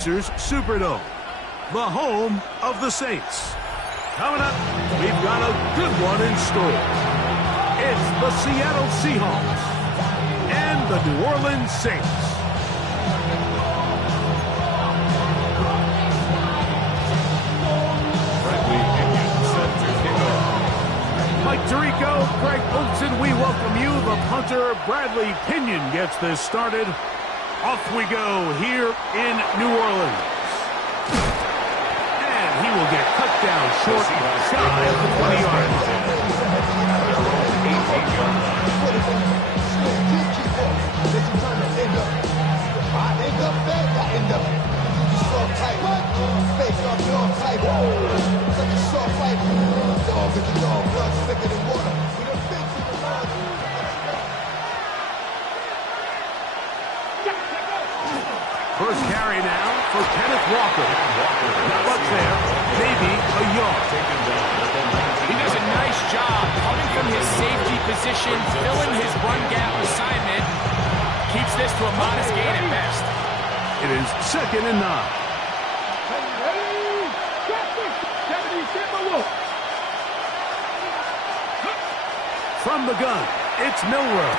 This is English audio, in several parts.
Superdome, the home of the Saints. Coming up, we've got a good one in store. It's the Seattle Seahawks and the New Orleans Saints. Mike Tirico, Greg Olson, we welcome you. The punter, Bradley Pinion, gets this started. Off we go here in New Orleans. And he will get cut down short shy of the 20-yard line. First carry now for Kenneth Walker. Not much there, maybe a yard. He does a nice job coming from his safety position, filling his run gap assignment. Keeps this to a modest gain at best. It is 2nd and 9. From the gun, it's Milrow.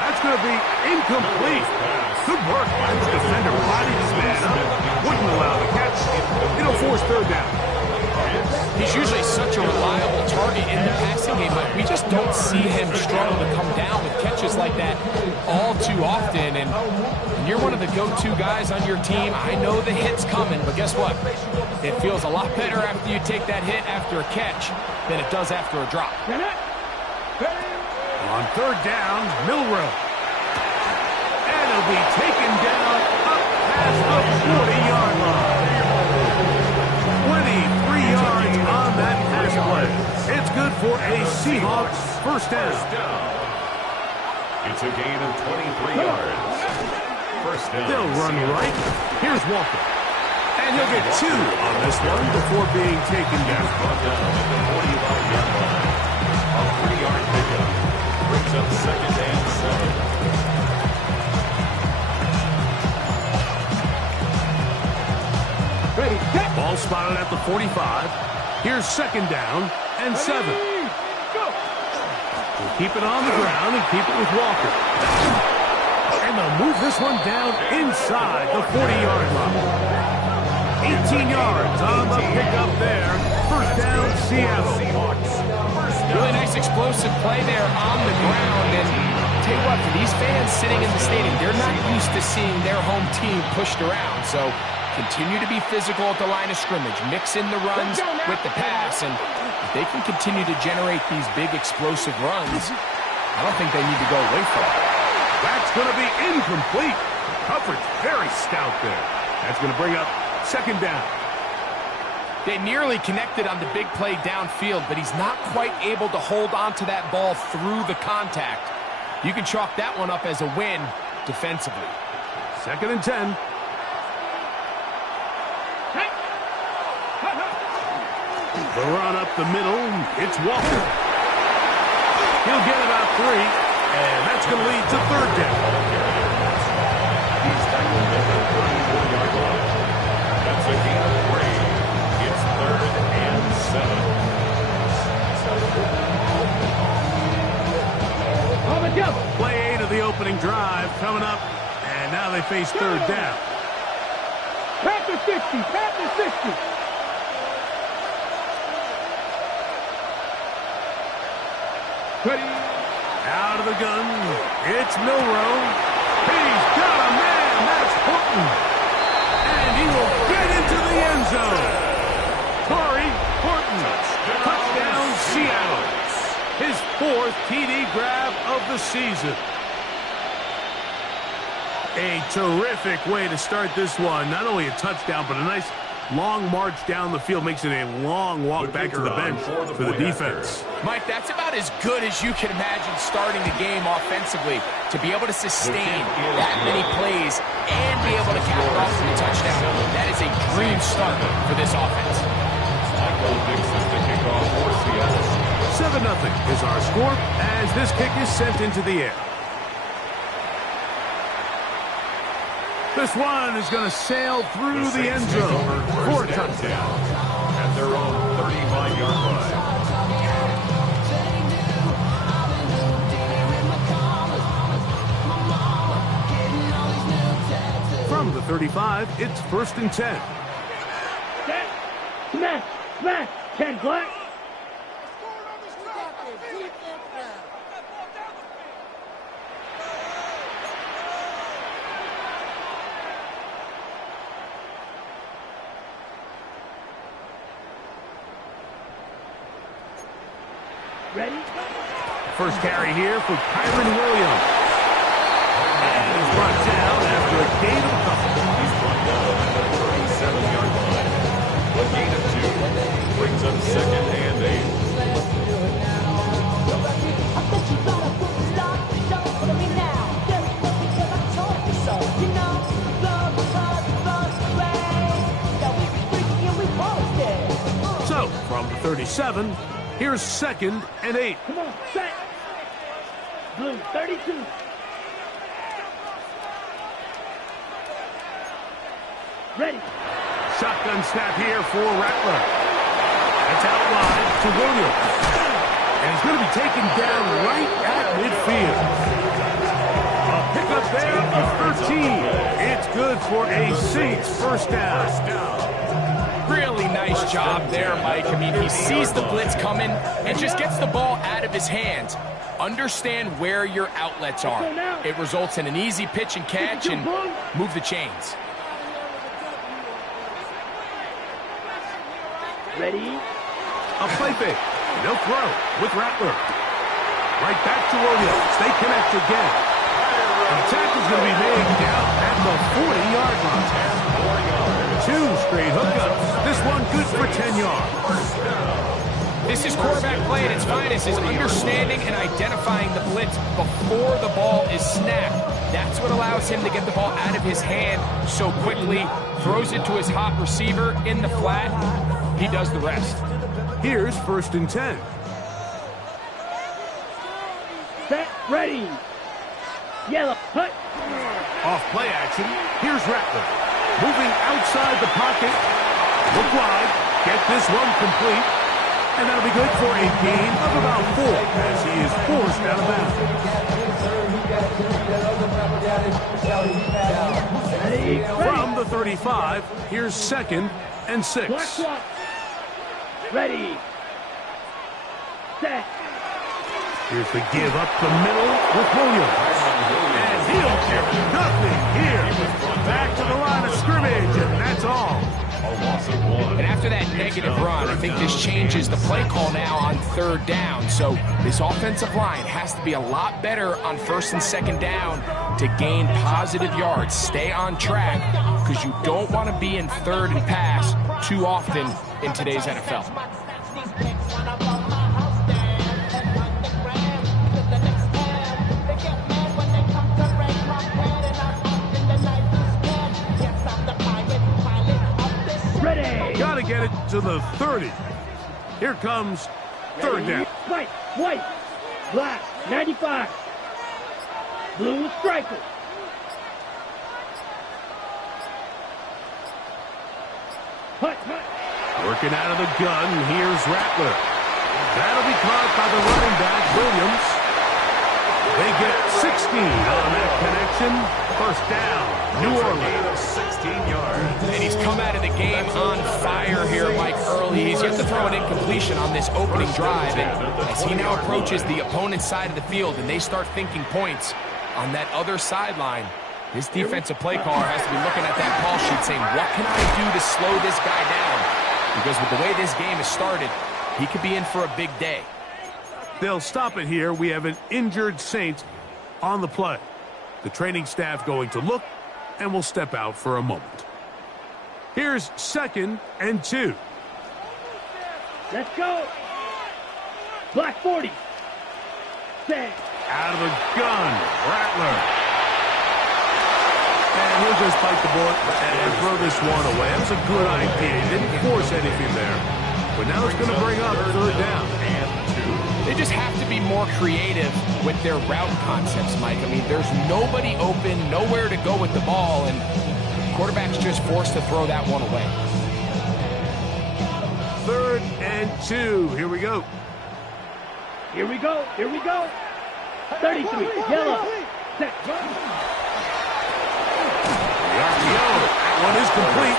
That's going to be incomplete. Good work by the defender. Bodied his man up. Wouldn't allow the catch. It'll force 3rd down. He's usually such a reliable target in the passing game, but we just don't see him struggle to come down with catches like that all too often. And you're one of the go-to guys on your team. I know the hit's coming, but guess what? It feels a lot better after you take that hit after a catch than it does after a drop. On 3rd down, Milrow. And he'll be taken down up past the 40-yard line. 23 yards on that pass play. It's good for a Seahawks 1st down. It's a gain of 23 yards. 1st down. They'll run right. Here's Walker. And he'll get 2 on this one before being taken down. Brought down at the 45-yard line. A 3-yard pickup. Brings up 2nd and 7. Ready, set. Ball spotted at the 45. Here's 2nd down and 7. We'll keep it on the ground and keep it with Walker. And they'll move this one down inside the 40-yard line. 18 yards on the pickup there. 1st down, Seattle. Really nice explosive play there on the ground. And tell you what, for these fans sitting in the stadium, they're not used to seeing their home team pushed around. So continue to be physical at the line of scrimmage. Mix in the runs with the pass. And if they can continue to generate these big explosive runs, I don't think they need to go away from it. That's going to be incomplete. Coverage very stout there. That's going to bring up 2nd down. They nearly connected on the big play downfield, but he's not quite able to hold on to that ball through the contact. You can chalk that one up as a win defensively. 2nd and 10. The run up the middle, it's Walker. He'll get about 3, and that's going to lead to 3rd down. He's tackled at the 34-yard line. That's a gain of 3. It's 3rd and 7. Play 8 of the opening drive coming up, and now they face 3rd down. Pat the 60, pat the 60. Out of the gun, it's Milrow. He's got a man, that's Horton. And he will get into the end zone. Torrey Horton, touchdown Seattle. His 4th TD grab of the season. A terrific way to start this one. Not only a touchdown, but a nice long march down the field. Makes it a long walk back to the bench for the defense. Mike, that's about as good as you can imagine starting a game offensively. To be able to sustain that many plays and be able to cap it off with a touchdown, that is a dream start for this offense. Michael Dixon to kick off for Seattle. 7-0 is our score as this kick is sent into the air. This one is going to sail through the end zone for a touchdown. At their own 35-yard line. From the 35, it's 1st and 10. Set. Smash. Smash. 10 black. Ready? First carry here for Kyron Williams. And he's brought down after a gain of a couple. He's brought down at the 37-yard line. A gain of 2 brings up 2nd and 8. So, from the 37, here's 2nd and 8. Come on. Set. Blue 32. Ready. Shotgun snap here for Rattler. It's out wide to Williams. And he's going to be taken down right at midfield. A pickup there of 13. It's good for a Saints first down. Really nice job there, Mike. I mean, he sees the blitz coming and just gets the ball out of his hands. Understand where your outlets are. It results in an easy pitch and catch and move the chains. Ready. A play fake. No throw with Rattler. Right back to Williams. They connect again. The tackle is going to be made down at the 40-yard line. 2 straight hookups. This one good for 10 yards. This is quarterback play at its finest, is understanding and identifying the blitz before the ball is snapped. That's what allows him to get the ball out of his hand so quickly, throws it to his hot receiver in the flat. He does the rest. Here's 1st and 10. Set. Ready. Yellow. Hut. Off play action. Here's Rattler. Moving outside the pocket. Look wide. Get this one complete. And that'll be good for a gain of about 4 as he is forced out of bounds. From the 35, here's 2nd and 6. Black swap. Ready. Set. Here's the give up the middle with Williams. And he'll get nothing here. Back to the line of scrimmage, and that's all. A loss of 1. And after that negative run, I think this changes the play call now on 3rd down. So this offensive line has to be a lot better on 1st and 2nd down to gain positive yards. Stay on track because you don't want to be in 3rd and pass too often in today's NFL. Got to get it to the 30. Here comes 3rd down. White. White. Black. 95. Blue striker. Hut. Hut. Working out of the gun, here's Rattler. That'll be caught by the running back, Williams. They get 16 on that connection. 1st down, New Orleans. 16 yards. And he's come out of the game on fire here, Mike, early. He's yet to throw an incompletion on this opening drive. And as he now approaches the opponent's side of the field and they start thinking points on that other sideline, his defensive play caller has to be looking at that call sheet saying, what can I do to slow this guy down? Because with the way this game has started, he could be in for a big day. They'll stop it here. We have an injured Saint on the play. The training staff going to look and will step out for a moment. Here's 2nd and 2. Let's go. Black 40. Set. Out of the gun, Rattler. And he'll just bite the bullet and throw this one away. That was a good idea. He didn't force anything there. But now it's going to bring up 3rd down. They just have to be more creative with their route concepts, Mike. I mean, there's nobody open, nowhere to go with the ball, and Quarterback's just forced to throw that one away. 3rd and 2. Here we go. Here we go. Here we go. 33. Yellow. Set. The RPO. That one is complete.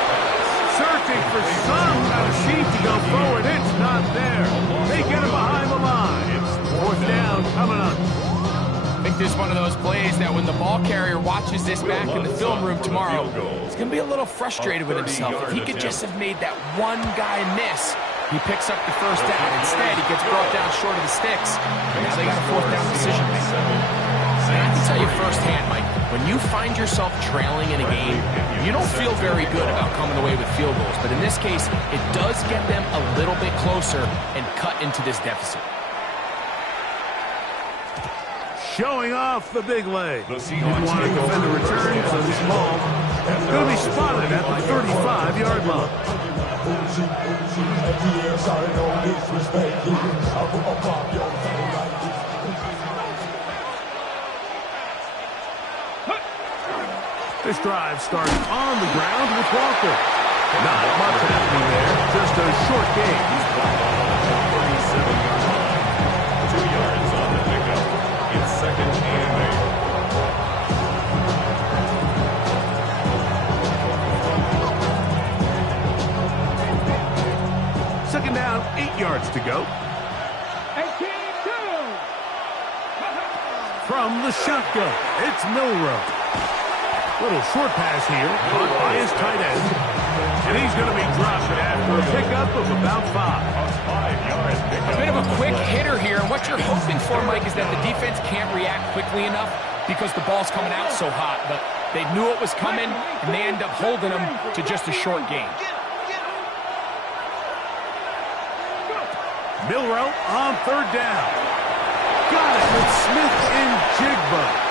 Searching for some kind of seam to go forward. It's not there. They get it behind the line. It's 4th down coming up. I think this is one of those plays that when the ball carrier watches this back in the film room tomorrow, he's going to be a little frustrated with himself. If he could just have made that one guy miss, he picks up the 1st down. Instead, he gets brought down short of the sticks. And now they got a 4th down decision. And I can tell you firsthand, Mike, when you find yourself trailing in a game, you don't feel very good about coming away with field goals. But in this case, it does get them a little bit closer and cut into this deficit. Showing off the big leg. Didn't want to defend the return, so this ball is going to be spotted at the 35-yard line. This drive starts on the ground with Walker. Not much happening there, just a short game. 37-yard line. 2 yards on the pickup. It's 2nd and 8. 2nd down, 8 yards to go. 18-2. From the shotgun, it's Milrow. Little short pass here, caught by his tight end. And he's going to be dropped after a pickup of about 5. A bit of a quick hitter here. And what you're hoping for, Mike, is that the defense can't react quickly enough because the ball's coming out so hot. But they knew it was coming, and they end up holding them to just a short game. Milrow on 3rd down. Got it with Smith and Jigba.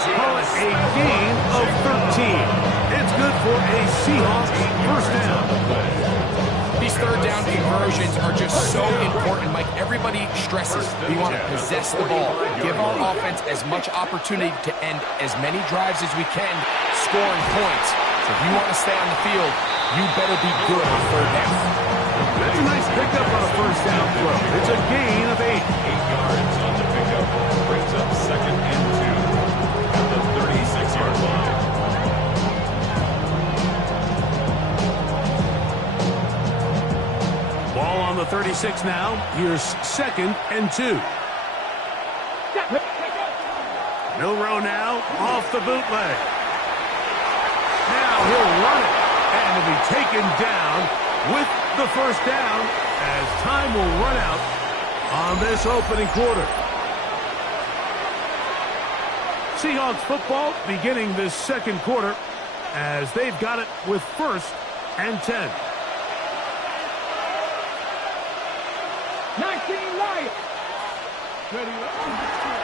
Call it a gain of 13. It's good for a Seahawks 1st down. These 3rd down conversions are just so important, Mike. Everybody stresses we want to possess the ball, give our offense as much opportunity to end as many drives as we can, scoring points. So if you want to stay on the field, you better be good on 3rd down. That's a nice pickup on a 1st down throw. It's a gain of 8. 8 yards on the pickup. Brings up 2nd and 2 at the 36-yard line. Ball on the 36 now. Here's 2nd and 2. Milrow now off the bootleg. Now he'll run it. And will be taken down with the 1st down as time will run out on this opening quarter. Seahawks football beginning this 2nd quarter as they've got it with 1st and 10. 19 Lions.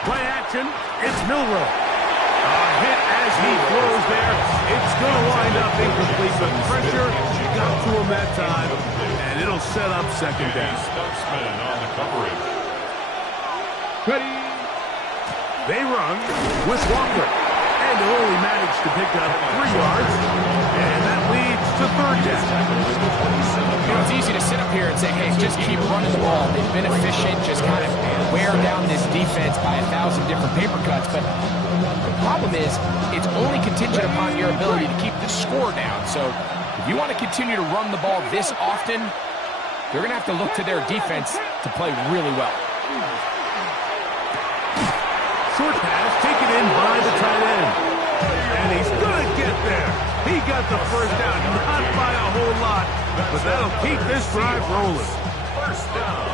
Play action. It's Milrow. A hit as he throws there. It's going to wind up incomplete, but pressure got to him that time, and it'll set up 2nd down. Stutzman on the coverage. Ready. They run with Walker, and they'll only manage to pick up 3 yards, and that leads to 3rd down. You know, it's easy to sit up here and say, hey, just keep running the ball. They've been efficient, just kind of wear down this defense by 1,000 different paper cuts. But the problem is, it's only contingent upon your ability to keep the score down. So if you want to continue to run the ball this often, you're going to have to look to their defense to play really well. Short pass taken in by the tight end. And he's going to get there. He got the 1st down, not by a whole lot, but that'll keep this drive rolling. 1st down.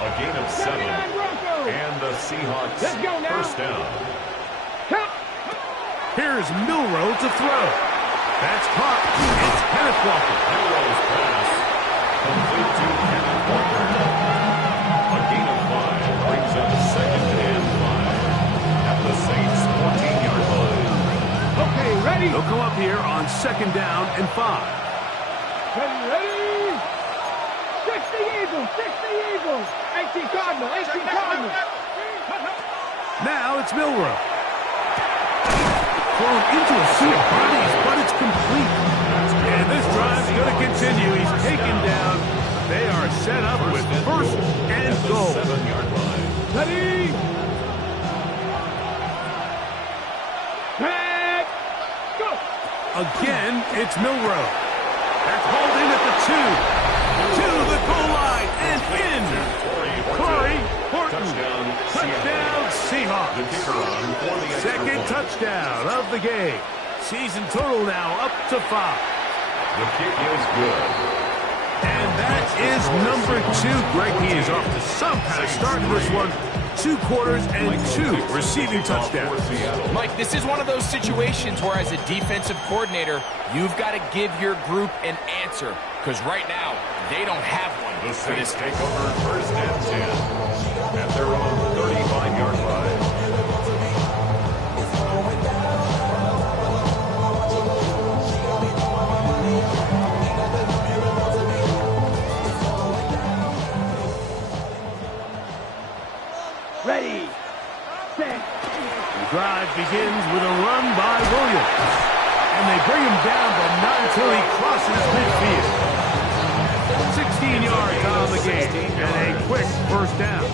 A gain of 7. And the Seahawks 1st down. Here's Milrow to throw. That's caught. It's Kenneth Walker. Milrow's pass. Complete to Kenneth Walker. A gain of 5 brings up 2nd and 5 at the Saints 14-yard line. Okay, ready. They'll come up here on 2nd down and 5. Ready. 60 Eagles. 60 Eagles. 18 Cardinal. 18 Cardinal. Now it's Milrow. flown into a sea of bodies, but it's complete. And this drive's going to continue. He's taken down. They are set up with first and goal. 7-yard line. Ready? Back. Go. Again, it's Milrow. That's hauled in at the 2. To the goal line and in. Corey Horton. Touchdown, Seahawks. Second touchdown of the game. Season total now up to 5. The kick is good. And that is number 2. Greg, he is off to some kind of start in this one. 2 quarters and 2 receiving touchdowns. Mike, this is one of those situations where as a defensive coordinator, you've got to give your group an answer. Because right now, they don't have one. The Saints take over first and 10 at their own 35-yard line. Ready. Set. The drive begins with a run by Williams. And they bring him down, but not until he crosses midfield. 16 yards on the game, and a quick first down.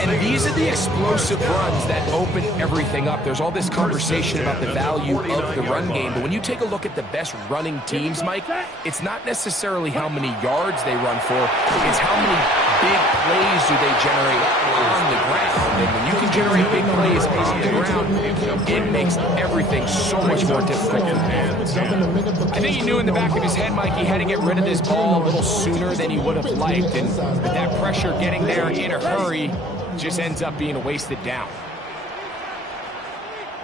And these are the explosive runs that open everything up. There's all this conversation about the value of the run game, but when you take a look at the best running teams, Mike, it's not necessarily how many yards they run for, it's how many big plays do they generate on the ground. And when you can generate big plays on the ground, it makes everything so much more difficult. I think he knew in the back of his head, Mike, he had to get rid of this ball a little sooner than he would have liked. And with that pressure getting there in a hurry, just ends up being a wasted down.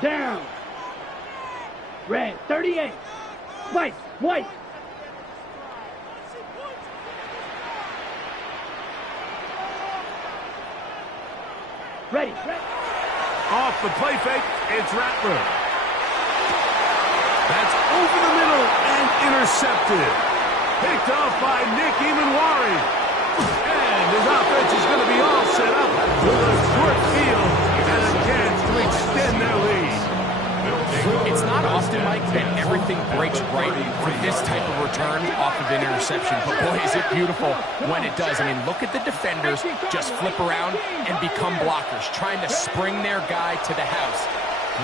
Down. Red. 38. White. White. Ready. Off the play fake, it's Rattler. That's over the middle and intercepted. Picked off by Nick Emanwari. And his offense is going to be all set up with a short field and a chance to extend their lead. It's not often, Mike, that everything breaks right for this type of return off of an interception. But boy, is it beautiful when it does. I mean, look at the defenders just flip around and become blockers, trying to spring their guy to the house.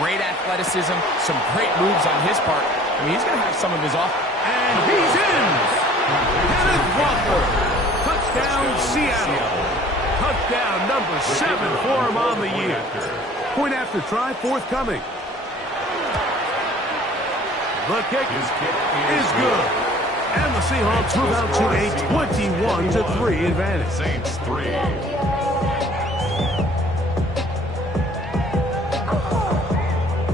Great athleticism, some great moves on his part. I mean, he's going to have some of his off. And he's in! Kenneth Walker! Touchdown, Seattle! Touchdown number 7 for him on the year. Point after try forthcoming. The kick is good. And the Seahawks move out to a 21-3 advantage. Saints 3.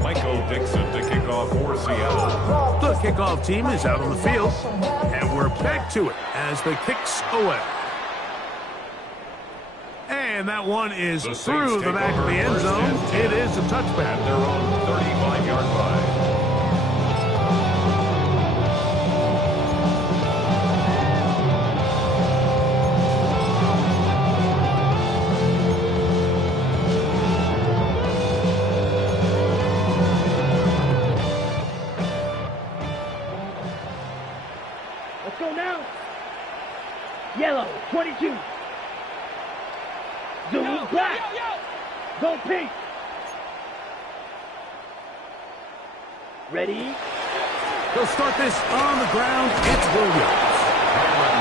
Michael Dixon to kick off for Seattle. The kickoff team is out on the field. And we're back to it as the kick's away. And that one is through the back of the end zone. It is a touchback. At their own 35-yard line. Let's go now. Yellow. 22. Zoom black. Go pink. Ready? They'll start this on the ground. It's Williams.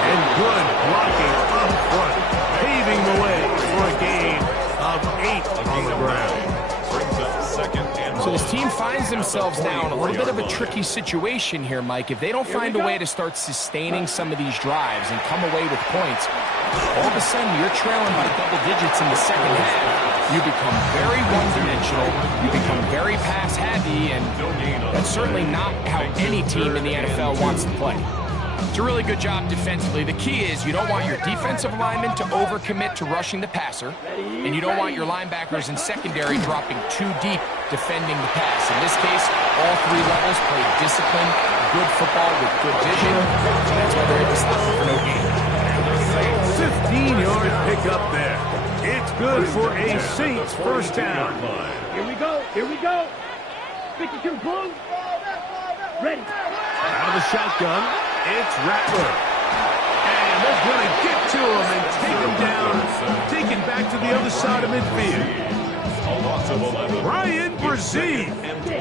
And good blocking up front, paving the way for a gain of 8 on the ground. So this team finds themselves now in a little bit of a tricky situation here, Mike. If they don't find a way to start sustaining some of these drives and come away with points, all of a sudden you're trailing by double digits in the second half. You become very one-dimensional, you become very pass-heavy, and that's certainly not how any team in the NFL wants to play. It's a really good job defensively. The key is you don't want your defensive linemen to overcommit to rushing the passer, and you don't want your linebackers and secondary dropping too deep defending the pass. In this case, all 3 levels play disciplined, good football with good vision, and that's why they're able to stop it for no gain. 15-yard pickup there. It's good for a Saints first down. Here we go. Here we go. 52 blue. Ready. Out of the shotgun, it's Rattler. And they're going to get to him and take him down, take him back to the other side of midfield. A loss of 11. Ryan Brzee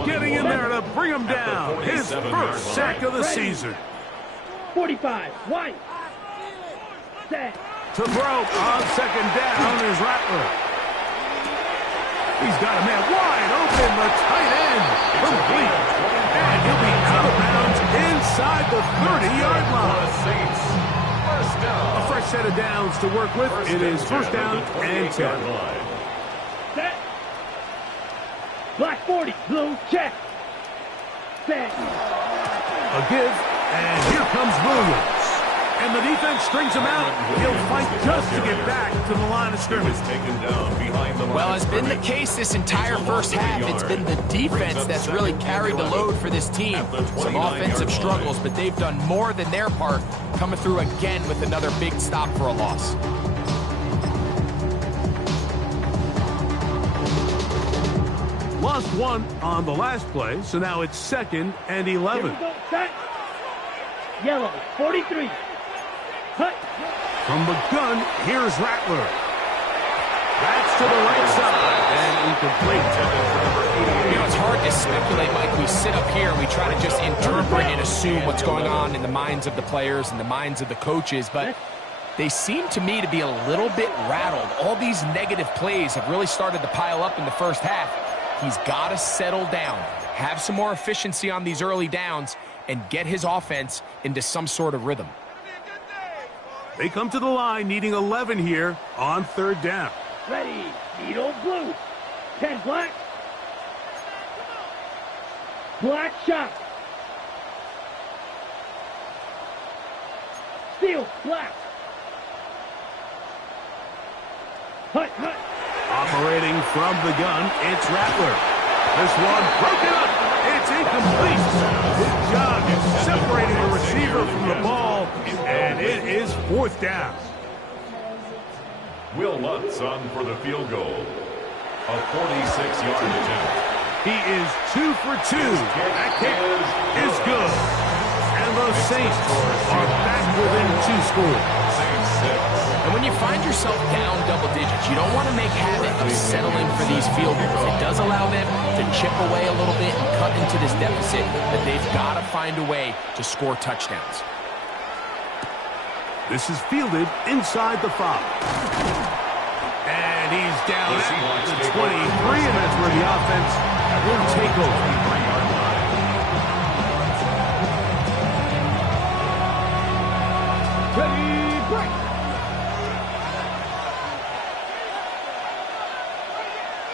getting in there to bring him down. His first sack of the season. 45, White. Set. To throw on second down is Rattler. He's got a man wide open, the tight end, complete. And he'll be out of bounds inside the 30-yard line. A fresh set of downs to work with. It is first down and 10. Set. Black 40, blue, check. Set. A give, and here comes Williams. And the defense strings him out. He'll fight just to get back to the line of scrimmage. Well, it's been the case this entire first half. It's been the defense that's really carried the load for this team. Some offensive struggles, but they've done more than their part, coming through again with another big stop for a loss. Lost one on the last play, so now it's 2nd and 11. Here we go. Set. Yellow, 43. Cut. From the gun, here's Rattler. That's to the right side, and incomplete. You know, it's hard to speculate, Mike. We sit up here and we try to just interpret and assume what's going on in the minds of the players and the minds of the coaches, but they seem to me to be a little bit rattled. All these negative plays have really started to pile up in the first half. He's got to settle down, have some more efficiency on these early downs, and get his offense into some sort of rhythm. They come to the line needing 11 here on 3rd down. Ready. Needle blue. 10 black. Black shot. Steel black. Hut, hut. Operating from the gun, it's Rattler. This one broken up. It's incomplete. Good job separating the receiver from the ball, and it is 4th down. Will Lutz on for the field goal. A 46-yard attempt. He is 2 for 2. That kick is good. And the Saints are back within 2 scores. And when you find yourself down double digits, you don't want to make habit of settling for these field goals. It does allow them to chip away a little bit and cut into this deficit, but they've got to find a way to score touchdowns. This is fielded inside the 5. And he's down at the 23, and that's where the offense will take over. Ready, break.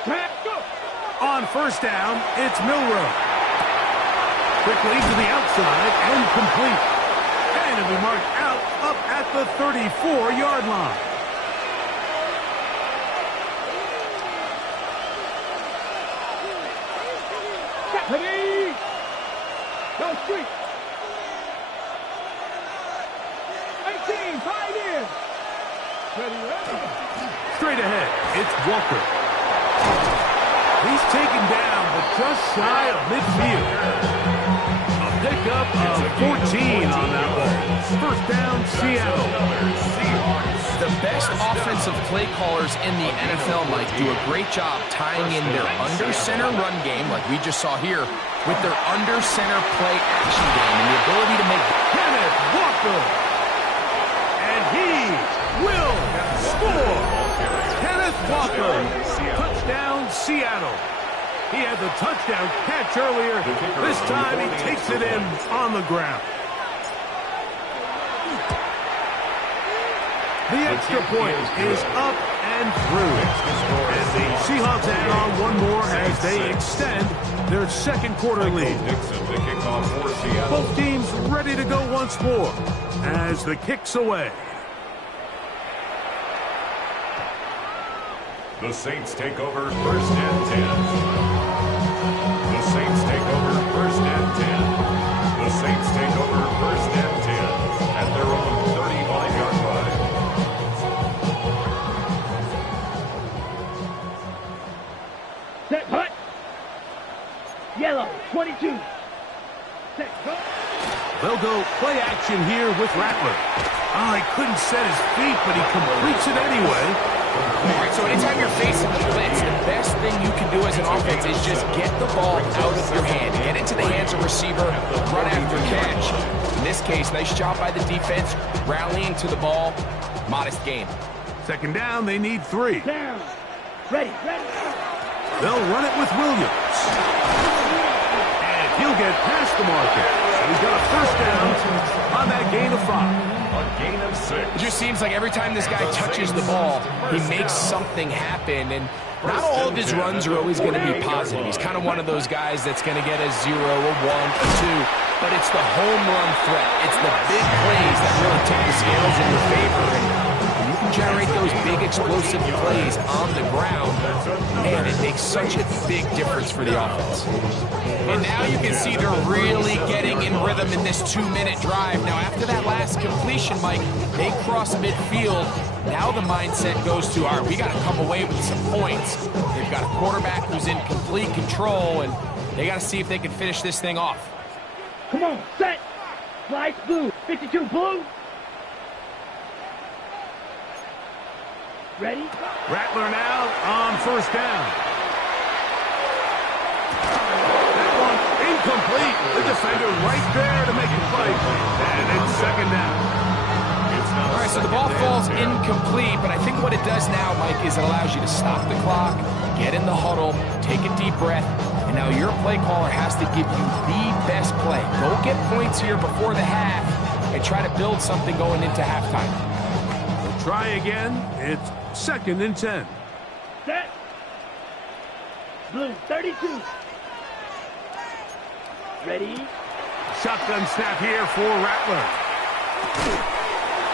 Trap, go. On 1st down, it's Milrow. Quickly to the outside and complete. And it'll be marked out up at the 34-yard line. Ready. Go street. 18, 5 in. Ready, ready. Straight ahead, it's Walker. He's taken down, but just shy of midfield. A pickup of 14 on that ball. 1st down, Seattle. The best offensive play callers in the NFL, Mike, do a great job tying in their under-center run game, like we just saw here, with their under-center play action game and the ability to make Kenneth Walker. And he will score. Kenneth Walker. Touchdown, Seattle. He had the touchdown catch earlier. This time he takes it in on the ground. The extra point is up and through. And the Seahawks add on one more as they extend their 2nd quarter lead. Both teams ready to go once more as the kick's away. The Saints take over 1st and 10. The Saints take over 1st and 10. The Saints take over 1st and 10 at their own 35-yard line. Set, hut. Yellow. They'll go play action here with Rattler. Oh, he couldn't set his feet, but he completes it anyway. All right, so anytime you're facing the blitz, the best thing you can do as an offense is just get the ball out of your hand. Get into the hands of receiver, run after catch. In this case, nice job by the defense, rallying to the ball. Modest gain. Second down, they need 3. Down. Ready. They'll run it with Williams. And he'll get past the marker. So he's got a first down on that gain of 5. A gain of 6. It just seems like every time this guy touches the ball, he makes something happen. And not all of his runs are always going to be positive. He's kind of one of those guys that's going to get a 0, a 1, a 2. But it's the home run threat. It's the big plays that really tip the scales in your favor. And you can generate those big explosive plays on the ground, and it makes such a big difference for the offense. And now you can see they're really getting in rhythm in this 2-minute drive. Now, after that last completion, Mike, they cross midfield. Now the mindset goes to, all right, we got to come away with some points. They've got a quarterback who's in complete control, and they got to see if they can finish this thing off. Come on, set. Slice blue. 52 blue. Ready? Rattler now on first down. That one incomplete. The defender right there to make the play. And it's second down. All right, so the ball falls incomplete, but I think what it does now, Mike, is it allows you to stop the clock, get in the huddle, take a deep breath, and now your play caller has to give you the best play. Go get points here before the half and try to build something going into halftime. We'll try again. It's second and 10. Set. Blue, 32. Ready? Shotgun snap here for Rattler.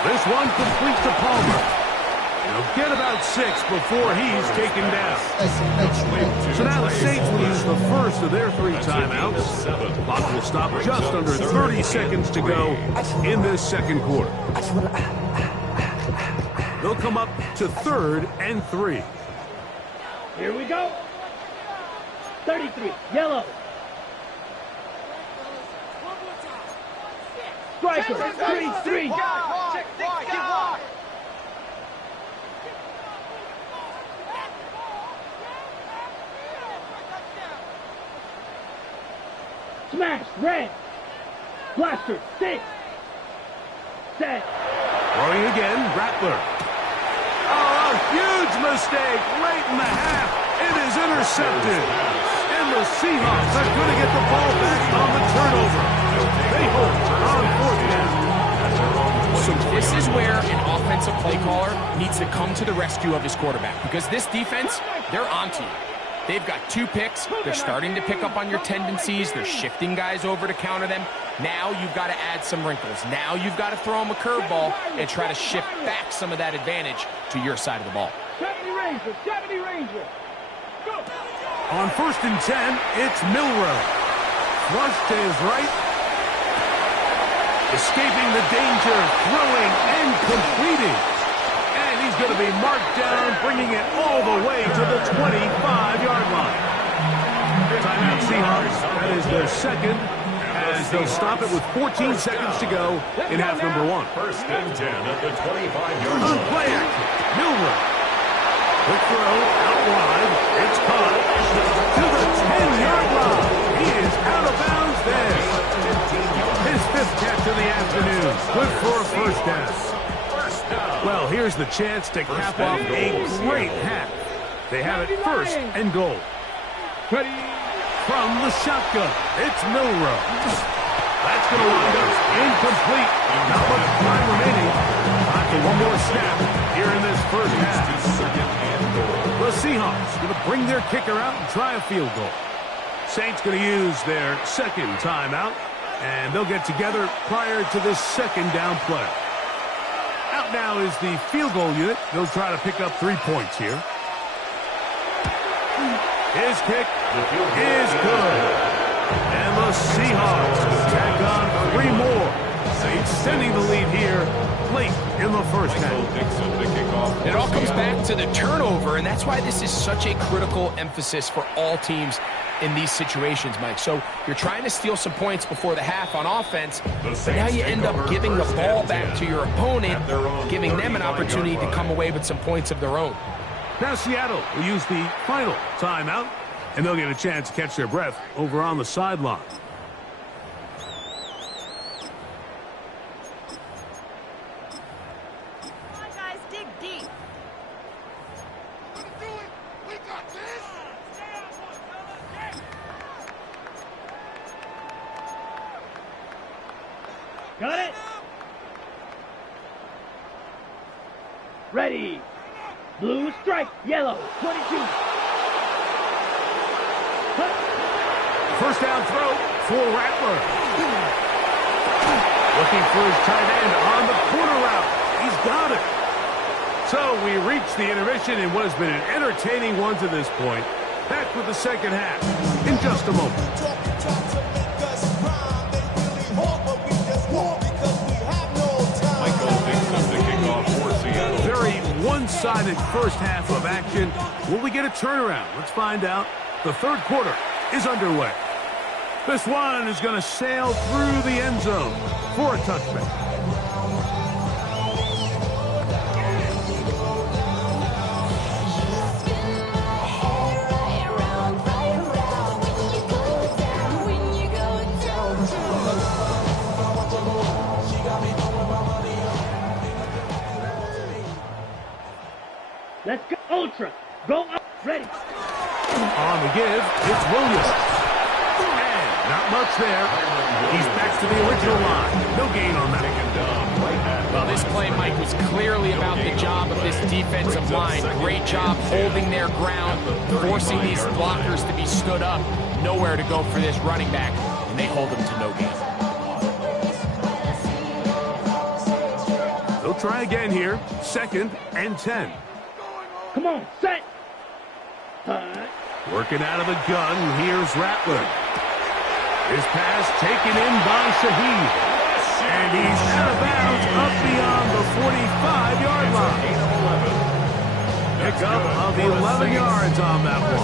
This one complete to Palmer. He'll get about 6 before he's taken down. So now the Saints will use the first of their 3 timeouts. Clock will stop just under 30 seconds to go in this second quarter. They'll come up to 3rd and 3. Here we go. 33, yellow. Striker, 3-3. Smash, red. Blaster, 6. Set. Throwing again, Rattler. Oh, a huge mistake late in the half. It is intercepted. And the Seahawks are going to get the ball back on the turnover. They hold on 4th down. So this is where an offensive play caller needs to come to the rescue of his quarterback, because this defense, they're onto you. They've got 2 picks. They're starting to pick up on your tendencies. They're shifting guys over to counter them. Now you've got to add some wrinkles. Now you've got to throw them a curveball and try to shift back some of that advantage to your side of the ball. 70 Ranger. Go. On 1st and 10, it's Milrow. Flush to his right. Escaping the danger, throwing and completing. And he's going to be marked down, bringing it all the way to the 25-yard line. Timeout Seahawks. That is their second, as they'll stop it with 14 seconds to go in half number 1. 1st and 10 at the 25-yard On line. play action, Milrow. Quick throw, out wide. It's caught to the 10-yard line. He is out of bounds there. His 5th catch of the afternoon. Good for a first down. Well, here's the chance to cap off a great half. They have it 1st and goal. Ready? From the shotgun, it's Milrow. That's going to wind up incomplete. Not much time remaining. After one more snap here in this first half. The Seahawks going to bring their kicker out and try a field goal. Saints going to use their 2nd timeout, and they'll get together prior to this 2nd down play. Out now is the field goal unit. They'll try to pick up 3 points here. His kick is good. And the Seahawks tack on 3 more. Extending the lead here late in the first half. It all comes back to the turnover, and that's why this is such a critical emphasis for all teams in these situations, Mike. So you're trying to steal some points before the half on offense, but now you end up giving the ball back to your opponent, giving them an opportunity to come away with some points of their own. Now Seattle will use the final timeout, and they'll get a chance to catch their breath over on the sideline. Got it? Ready. Blue strike, yellow, 22. First down throw for Rattler. Looking for his tight end on the corner route. He's got it. So we reach the intermission in what has been an entertaining one to this point. Back with the second half in just a moment. Very one-sided first half of action. Will we get a turnaround? Let's find out. The third quarter is underway. This one is going to sail through the end zone for a touchback. Let's go, Ultra. Go up, ready. On the give, it's Williams. And not much there. He's back to the original line. No gain on that. Well, this play, Mike, was clearly about the job of this defensive line. Great job holding their ground, forcing these blockers to be stood up. Nowhere to go for this running back, and they hold him to no gain. They'll try again here. 2nd and 10. Come on, set. Working out of the gun, here's Rattler. His pass taken in by Shaheed. And he's out of bounds up beyond the 45-yard line. Pickup of 11 yards on that one.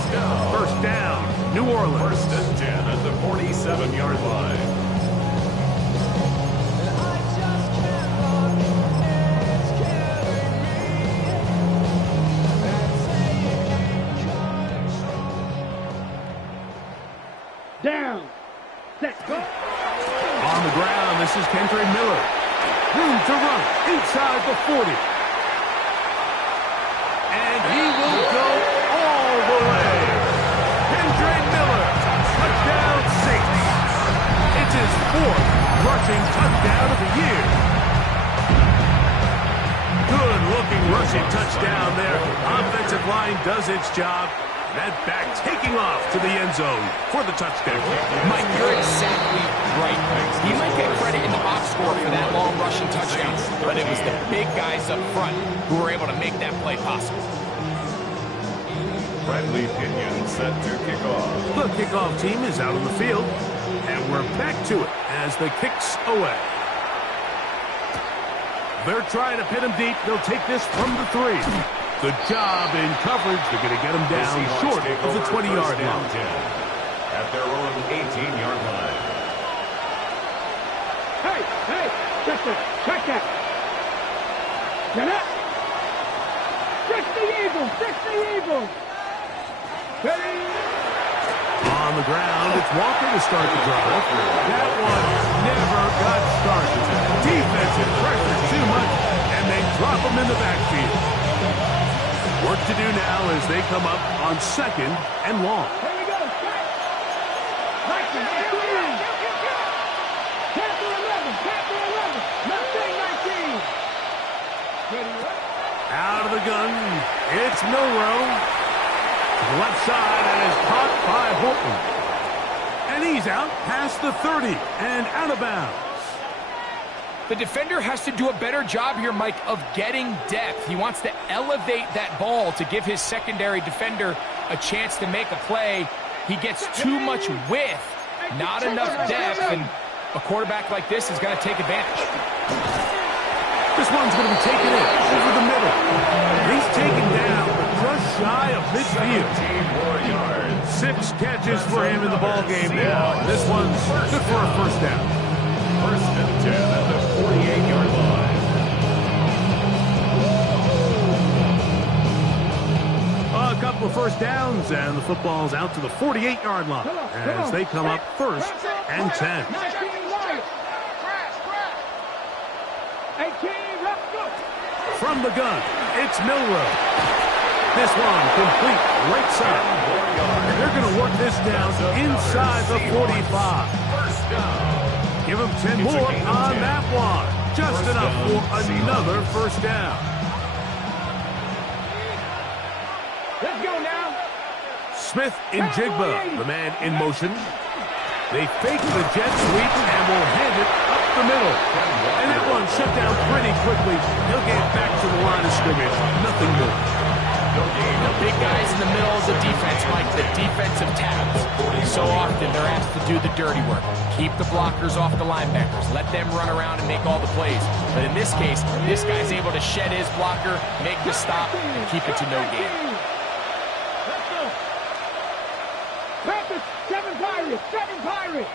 First down, New Orleans. 1st and 10 at the 47-yard line. Down. Set. Go. On the ground, this is Kendra Miller. Room to run inside the 40. And he will go all the way. Kendra Miller, touchdown 6. It's his 4th rushing touchdown of the year. Good-looking rushing touchdown there. Offensive line does its job. That back taking off to the end zone for the touchdown. Mike, you're exactly right. He might get credit in the box score for that long rushing touchdown, but it was the big guys up front who were able to make that play possible. Bradley Pinion set to kick off. The kickoff team is out on the field, and we're back to it as the kick's away. They're trying to pin him deep. They'll take this from the 3. Good job in coverage. They're going to get him down short of the 20-yard line. At their own 18-yard line. Hey, check that. Get up. Fix the eagle. Ready. On the ground, it's Walker to start the drive. That one never got started. Defensive pressure too much, and they drop him in the backfield. Work to do now as they come up on 2nd and long. Here we go. Jackson, Panther 11. Mustang 19. Ready, Out of the gun, it's Milrow. To the left side and is caught by Horton. And he's out past the 30 and out of bounds. The defender has to do a better job here, Mike, of getting depth. He wants to elevate that ball to give his secondary defender a chance to make a play. He gets too much width, not enough depth, and a quarterback like this is going to take advantage. This one's going to be taken in over the middle. He's taken down just shy of midfield. 17 more yards. 6 catches for him in the ball game now. This one's good for a first down. First and 10 at the 48-yard line. A couple of first downs, and the football's out to the 48-yard line as they come up first and 10. From the gun, it's Milroe. This one complete right side. And they're going to work this down inside the 45. First down. Give them 10 more on that one. Just enough for another first down. Let's go now. Smith in Jigba, the man in motion. They fake the jet sweep and will hand it up the middle. And that one shut down pretty quickly. He'll get back to the line of scrimmage. Nothing more. The big guys in the middle of the defense, Mike, the defensive tackles. So often they're asked to do the dirty work. Keep the blockers off the linebackers. Let them run around and make all the plays. But in this case, this guy's able to shed his blocker, make the stop, and keep it to no gain. Practice, 7 Pirates, 7 Pirates.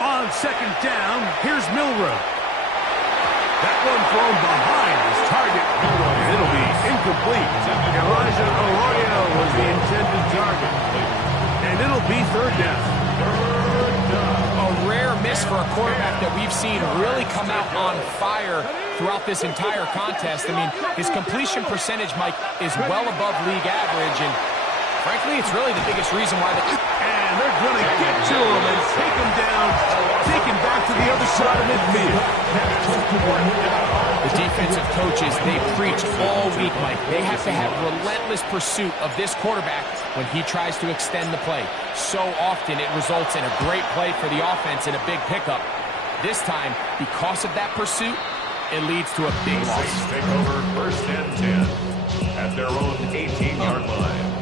On second down, here's Milroe. That one thrown behind his target. And it'll be incomplete. Elijah Arroyo was the intended target. And it'll be third down. A rare miss for a quarterback that we've seen really come out on fire throughout this entire contest. I mean, his completion percentage, Mike, is well above league average, and frankly, it's really the biggest reason why And they're going to get to him and take him down, take him back to the other side of midfield. The defensive coaches, they preach all week, Mike. They have to have relentless pursuit of this quarterback when he tries to extend the play. So often it results in a great play for the offense and a big pickup. This time, because of that pursuit, it leads to a big loss. Saints take over first and 10 at their own 18-yard line.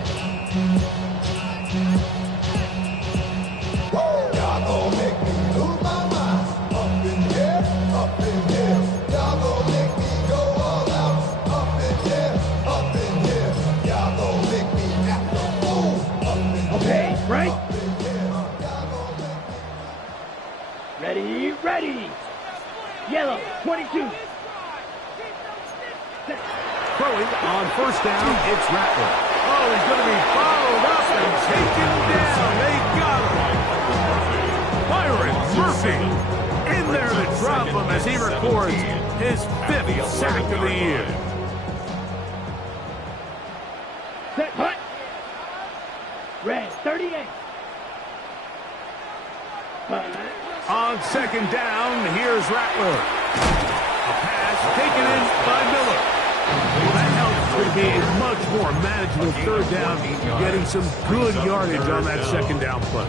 Y'all gon' make me lose my mind. Up in here, up in here. Y'all gon' make me go all out. Up in here, up in here. Y'all gon' make me act a fool. Up in here. Okay, right? Up in here. Y'all gon' make me. Ready, ready. Yellow, 22. Throwing on first down, it's Rattler. Oh, he's going to be followed up and taken down. They got him. Byron Murphy in there to drop him as he records his 5th sack of the year. Set, hut. Red, 38. On second down, here's Rattler. A pass taken in by Miller. Well, that helps to be a much more manageable third down, getting some good yardage on that second down play.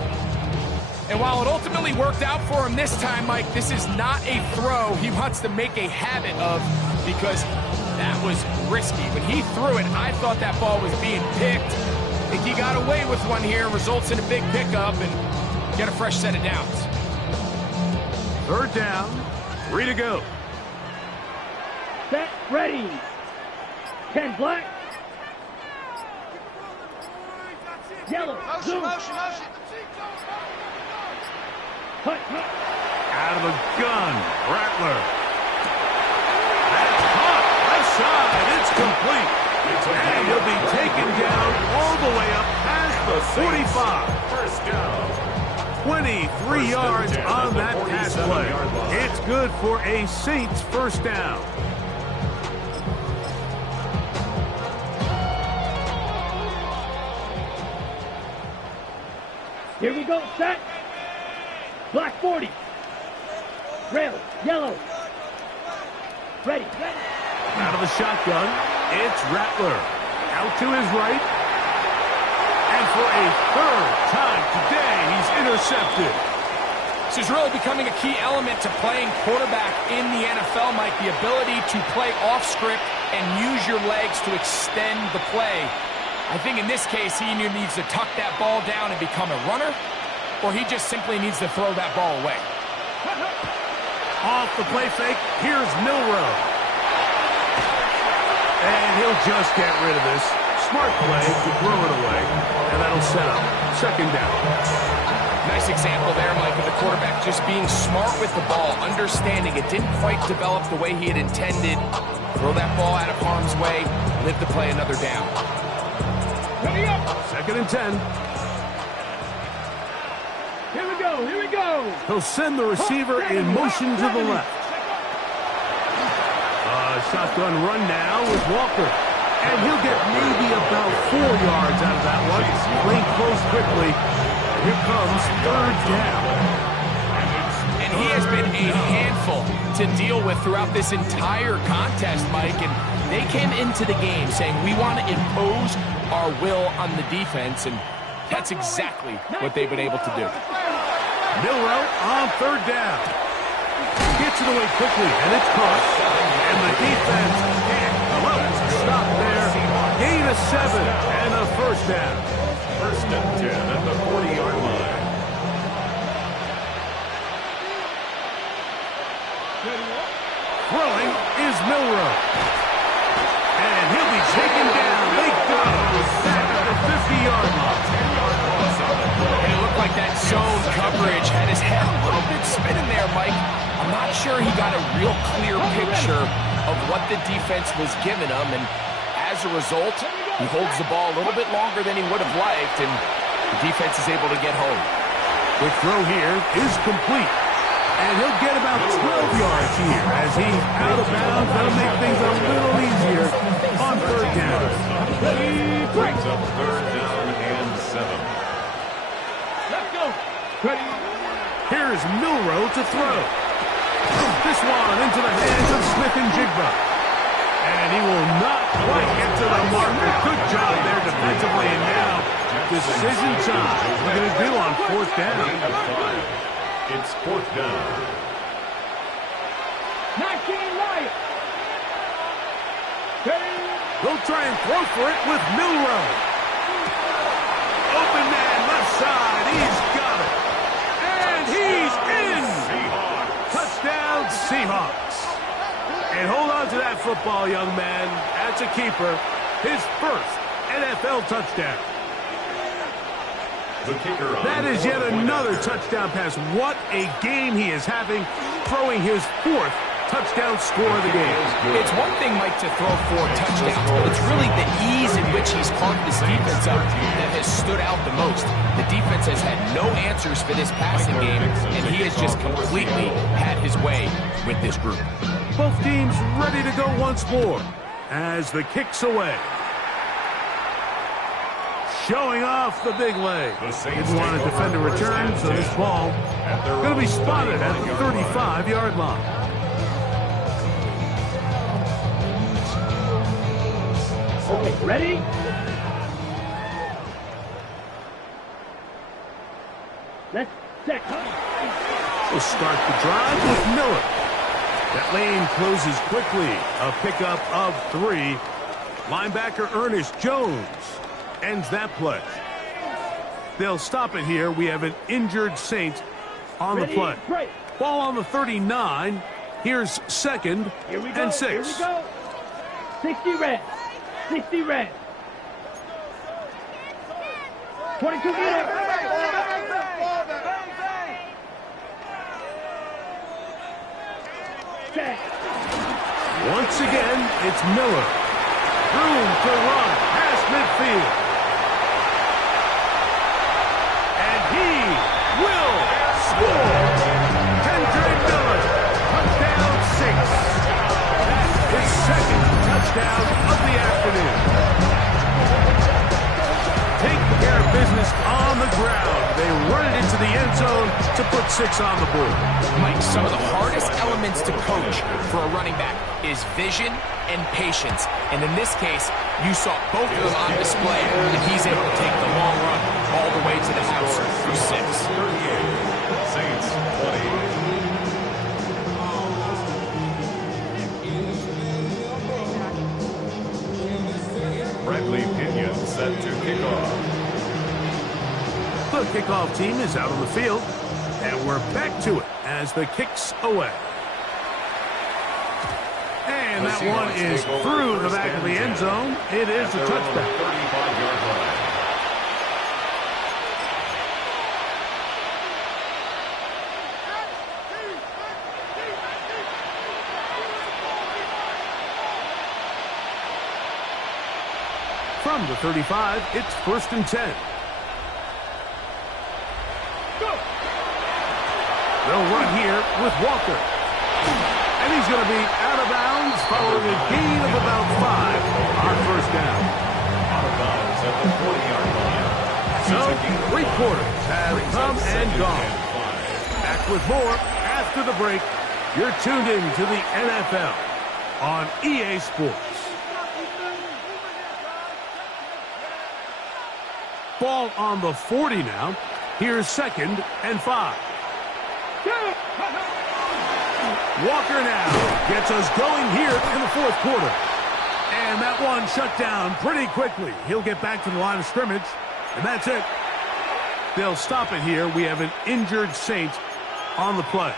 And while it ultimately worked out for him this time, Mike, this is not a throw he wants to make a habit of, because that was risky. When he threw it, I thought that ball was being picked. I think he got away with one here, results in a big pickup, and get a fresh set of downs. Third down, 3 to go. Set, ready. 10 black. Yellow, blue. Motion. Hut, hut. Out of the gun, Rattler. That's caught, left side, it's complete. And he'll be taken down all the way up past the 45. First down. 23 yards on that pass play. It's good for a Saints first down. Here we go, set. Black 40. Red, yellow. Ready. Out of the shotgun, it's Rattler. Out to his right. And for a third time today, he's intercepted. This is really becoming a key element to playing quarterback in the NFL, Mike, the ability to play off script and use your legs to extend the play. I think in this case, he either needs to tuck that ball down and become a runner, or he just simply needs to throw that ball away. Off the play fake, here's Milroe. And he'll just get rid of this. Smart play to throw it away, and that'll set up second down. Nice example there, Mike, of the quarterback just being smart with the ball, understanding it didn't quite develop the way he had intended. Throw that ball out of harm's way, live to play another down. Second and 10. Here we go, here we go. He'll send the receiver in motion to the left. Shotgun run now with Walker. And he'll get maybe about 4 yards out of that one. Playing close quickly. Here comes third down. And he has been a handful to deal with throughout this entire contest, Mike. And they came into the game saying, we want to impose our will on the defense. And that's exactly what they've been able to do. Milroe on third down. Gets it away quickly, and it's caught. And the defense can't stop there. Gain of 7 and a first down. First and 10 at the 40-yard line. Throwing is Milroe. And he'll be taken down. They got him. Back at the 50-yard line. And it looked like that zone coverage had his head a little bit spinning there, Mike. I'm not sure he got a real clear picture of what the defense was giving him, and as a result, he holds the ball a little bit longer than he would have liked, and the defense is able to get home. The throw here is complete, and he'll get about 12 yards here as he's out of bounds. That'll make things a little easier on third down. He brings up third down and 7. Let's go. Ready. Here's Milroe to throw. This one into the hands of Smith and Jigba. And he will not quite get to the marker. Good job there defensively. And now, decision time. What are we going to do on fourth down? It's fourth down. 19 right. He'll try and throw for it with Milroe. Open man left side. He's got it. And he's in. Touchdown, Seahawks. And hold on to that football, young man. That's a keeper. His first NFL touchdown. The kicker on That is yet another touchdown pass. What a game he is having, throwing his 4th touchdown score of the game. It's one thing, Mike, to throw 4 touchdowns, but it's really the ease in which he's carved this defense up that has stood out the most. The defense has had no answers for this passing game, and he has just completely had his way with this group. Both teams ready to go once more as the kick's away. Showing off the big leg. Didn't want to defend a return, so this ball going to be spotted at the 35-yard line. Okay, ready? Let's check. We'll start the drive with Miller. That lane closes quickly. A pickup of 3. Linebacker Ernest Jones ends that play. They'll stop it here. We have an injured Saint on the play. Right. Ball on the 39. Here's second Here we go. and 6. Here we go. 60 red. 60 red. 22 meter. Once again, it's Miller. Room to run past midfield. And he will score. Kendra Miller, touchdown 6. That's his second touchdown of the afternoon. Taking care of business on the ground. They run it into the end zone to put 6 on the board. Mike, some of the hardest elements to coach for a running back is vision and patience. And in this case, you saw both of them on display, and he's able to take the long run all the way to the house through 6. 38, Saints 20. Bradley Pinion set to kick off. The kickoff team is out on the field, and we're back to it as the kick's away. And And that one is through the back of the end zone. It is a touchback. 35-yard line. From the 35, it's 1st and 10. They'll run here with Walker. And he's going to be out of bounds following a gain of about 5 on 1st down. Out of bounds at the 40-yard line. So, 3 quarters have come and gone. Back with more after the break. You're tuned in to the NFL on EA Sports. Ball on the 40 now. Here's 2nd and 5. Walker now gets us going here in the 4th quarter. And that one shut down pretty quickly. He'll get back to the line of scrimmage, and that's it. They'll stop it here. We have an injured Saint on the play.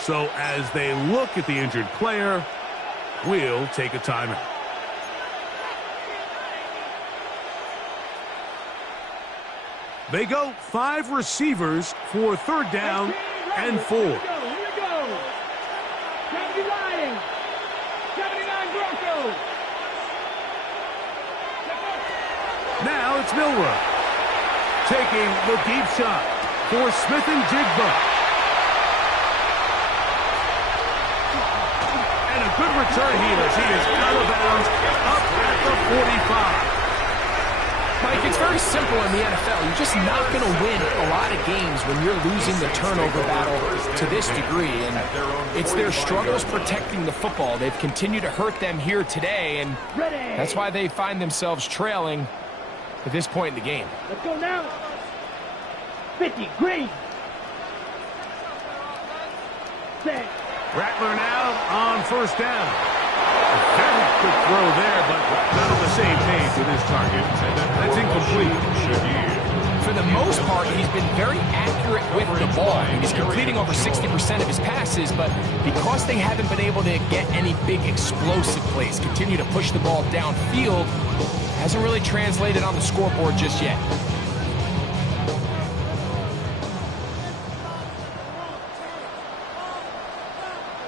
So as they look at the injured player, we'll take a timeout. They go 5 receivers for 3rd down and 4. Here we go. 79. 79 Broncos. Now it's Milrow taking the deep shot for Smith and Jigba. And a good return here as he is out of bounds up at the 45. Mike, it's very simple in the NFL. You're just not going to win a lot of games when you're losing the turnover battle to this degree. And it's their struggles protecting the football. They've continued to hurt them here today, and that's why they find themselves trailing at this point in the game. Let's go now. 50, green. Set. Rattler now on 1st down. A very quick throw there, but not on the same page with his target. That's incomplete. For the most part, he's been very accurate with the ball. He's completing over 60% of his passes, but because they haven't been able to get any big explosive plays, continue to push the ball downfield, hasn't really translated on the scoreboard just yet.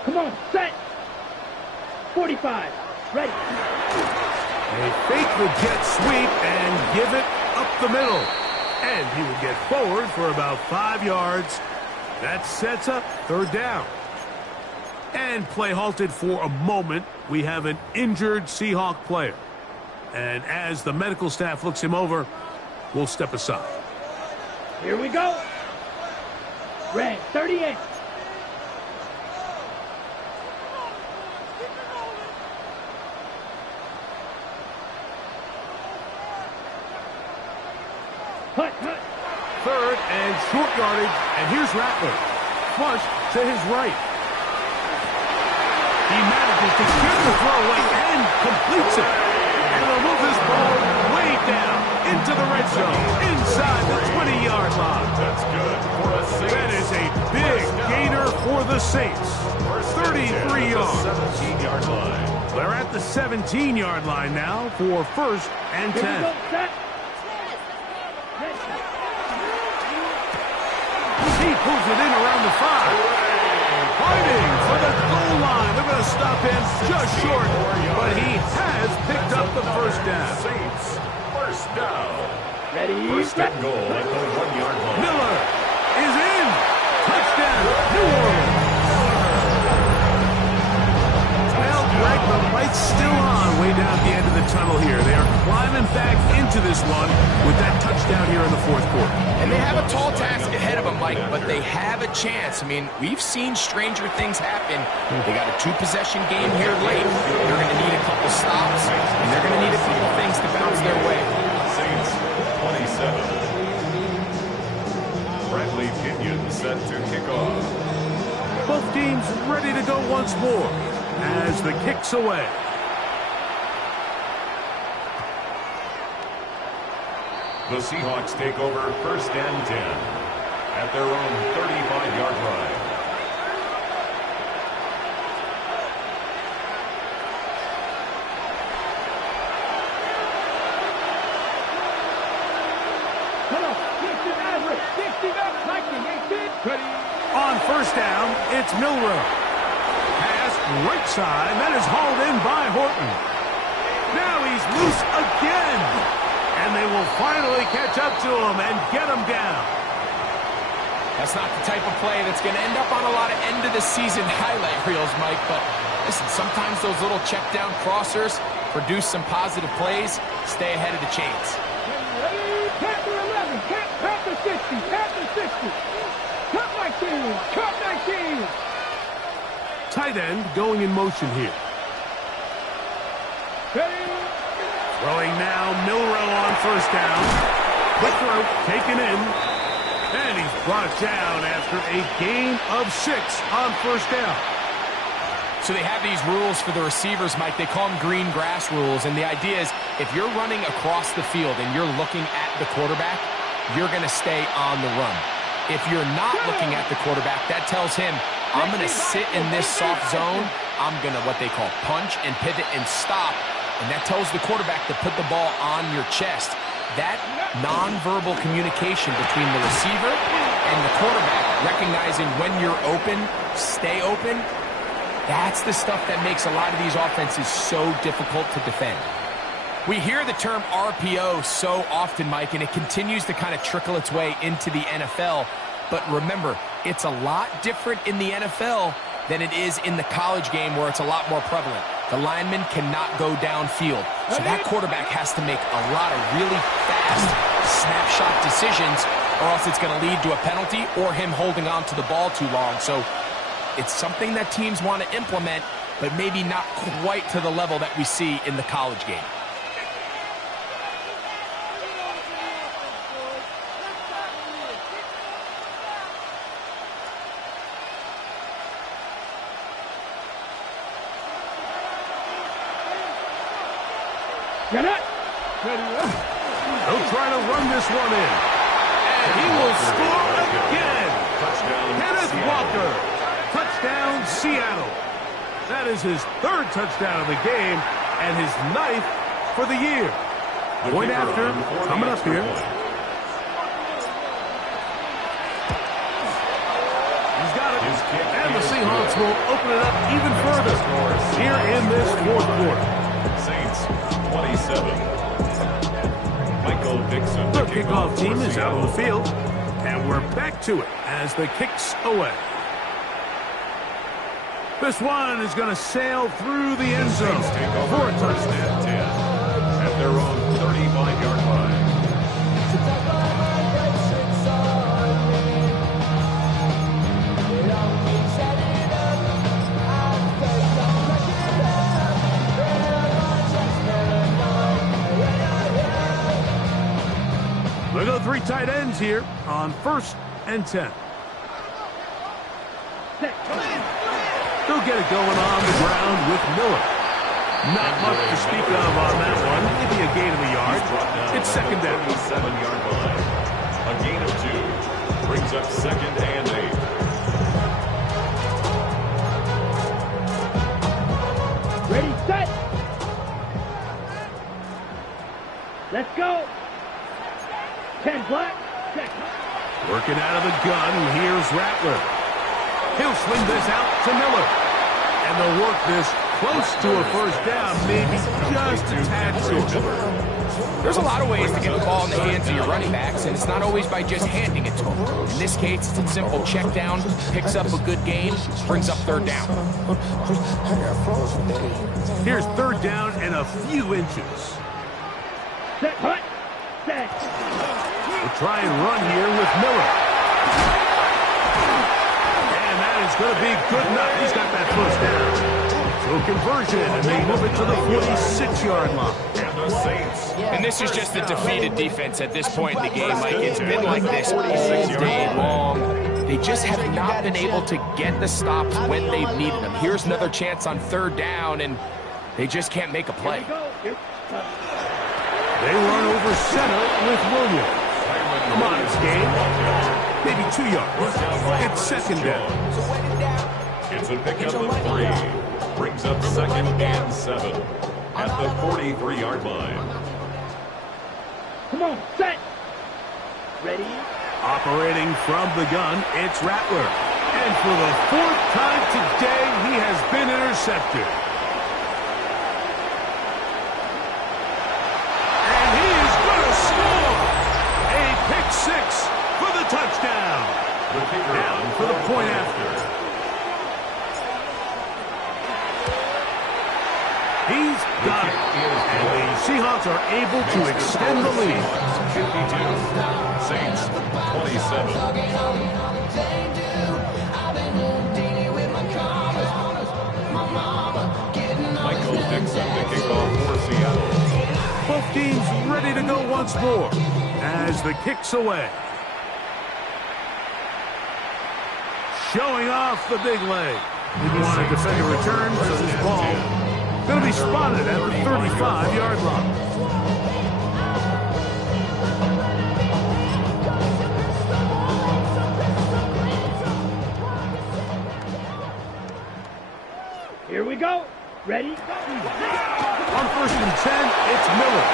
Come on, set. 45, ready. They fake the jet sweep and give it up the middle. And he will get forward for about 5 yards. That sets up 3rd down. And play halted for a moment. We have an injured Seahawk player. And as the medical staff looks him over, we'll step aside. Here we go. Red, 38. Hut, hut. 3rd and short yardage, and here's Rattler. Flush to his right. He manages to get the throw away and completes it. And they'll move this ball way down into the red zone, inside the 20-yard line. That's good for a Saints. That is a big gainer for the Saints. 33 yards. 17-yard line. They're at the 17-yard line now for 1st and 10. Here we go, set. He pulls it in around the 5. Fighting for the goal line. They're going to stop him just short, but he has picked up the 1st down. Saints, 1st down. Ready, 1st and goal at the 1-yard line. Miller is in. Touchdown, New Orleans. Well, Greg, the light's still on way down at the end of the tunnel here. They are climbing back into this one with that touchdown here in the 4th quarter. And they have a tall task ahead of them, Mike, but they have a chance. I mean, we've seen stranger things happen. They got a 2-possession game here late. They're going to need a couple stops, and they're going to need a couple things to bounce their way. Saints, 27. Bradley Pinion set to kick off. Both teams ready to go once more as the kick's away. The Seahawks take over 1st and 10 at their own 35-yard line. down, it's Milrow. Pass right side, that is hauled in by Horton. Now he's loose again. And they will finally catch up to him and get him down. That's not the type of play that's going to end up on a lot of end-of-the-season highlight reels, Mike. But listen, sometimes those little check-down crossers produce some positive plays. Stay ahead of the chains. Cut to 11, cut to 60, cut to 60. Cut 19, cut 19. Tight end going in motion here. Throwing now, Milrow on first down. Quick throw, taken in. And he's brought down after a gain of 6 on first down. So they have these rules for the receivers, Mike. They call them green grass rules. And the idea is if you're running across the field and you're looking at the quarterback, you're going to stay on the run. If you're not looking at the quarterback, that tells him, I'm going to sit in this soft zone. I'm going to what they call punch and pivot and stop. And that tells the quarterback to put the ball on your chest. That nonverbal communication between the receiver and the quarterback, recognizing when you're open, stay open, that's the stuff that makes a lot of these offenses so difficult to defend. We hear the term RPO so often, Mike, and it continues to kind of trickle its way into the NFL. But remember, it's a lot different in the NFL than it is in the college game where it's a lot more prevalent. The lineman cannot go downfield. So that quarterback has to make a lot of really fast snapshot decisions or else it's going to lead to a penalty or him holding on to the ball too long. So it's something that teams want to implement, but maybe not quite to the level that we see in the college game. Get it. He'll try to run this one in. And he will score again. Kenneth Walker. Touchdown, Seattle. That is his 3rd touchdown of the game and his 9th for the year. Point after, coming up here. He's got it. And the Seahawks will open it up even further here in this 4th quarter. Saints 27. Michael Dixon. The kickoff team is out on the field, and we're back to it as the kick's away. This one is going to sail through the end zone for a touchdown. 10 at their own 35-yard line. We'll go 3 tight ends here on 1st and 10. They'll get it going on the ground with Miller. Not much to speak of on that one. Maybe a gain of a yard. It's 2nd down. 7-yard line. A gain of 2 brings up 2nd and 8. Ready, set. Let's go. 10 black. Working out of the gun, here's Rattler. He'll swing this out to Miller. And they'll work this close to a 1st down, maybe just a tad short. There's a lot of ways to get the ball in the hands of your running backs, and it's not always by just handing it to them. In this case, it's a simple check down, picks up a good gain, brings up 3rd down. Here's 3rd down and a few inches. Set, hut, set. We'll try and run here with Miller. And that is going to be good enough. He's got that 1st down. So conversion, and they move it to the 46-yard line. And the Saints. And this is just a defeated defense at this point in the game. Like, it's been like this all day long. They just have not been able to get the stops when they've needed them. Here's another chance on 3rd down, and they just can't make a play. They run over center with Williams. Modest gain. Maybe 2 yards. It's 2nd down. It's a pickup of 3. Brings up 2nd and 7 at the 43-yard line. Come on, set. Ready. Operating from the gun, it's Rattler. And for the fourth time today, he has been intercepted. And he is going to score! A pick six for the touchdown. Down for the point after. He's got it. And the Seahawks are able to extend the lead. 52. Saints 27. Michael Dixon to kick off for Seattle. Both teams ready to go once more as the kick's away. Showing off the big leg. Didn't want to defend a return, so this ball going to be spotted at the 35-yard line. Here we go. Ready? On 1st and 10, it's Miller.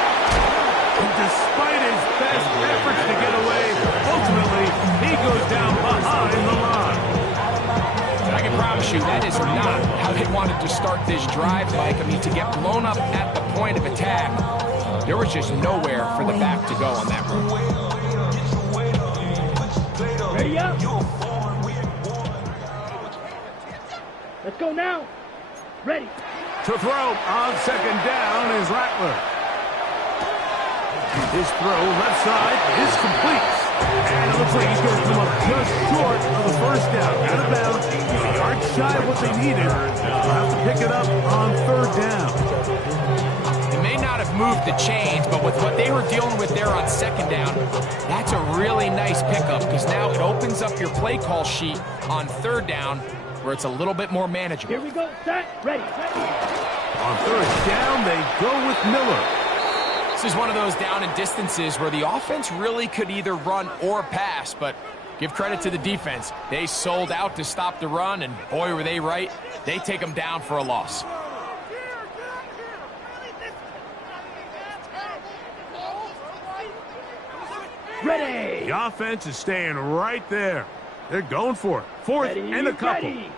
And despite his best efforts to get away, ultimately, he goes down behind the line. I can promise you that is not how they wanted to start this drive, Mike. I mean, to get blown up at the point of attack, there was just nowhere for the back to go on that run. Ready up. Let's go now. Ready. To throw on 2nd down is Rattler. His throw left side is complete. And it looks like he's going to come up just short of the 1st down. Out of bounds. A yard shy of what they needed. They'll have to pick it up on 3rd down. It may not have moved the chains, but with what they were dealing with there on 2nd down, that's a really nice pickup because now it opens up your play call sheet on 3rd down where it's a little bit more manageable. Here we go. Set. Ready. On 3rd down, they go with Miller. This is one of those down and distances where the offense really could either run or pass, but give credit to the defense. They sold out to stop the run, and boy, were they right. They take them down for a loss. Ready. The offense is staying right there. They're going for it. 4th Ready, and a couple. ready.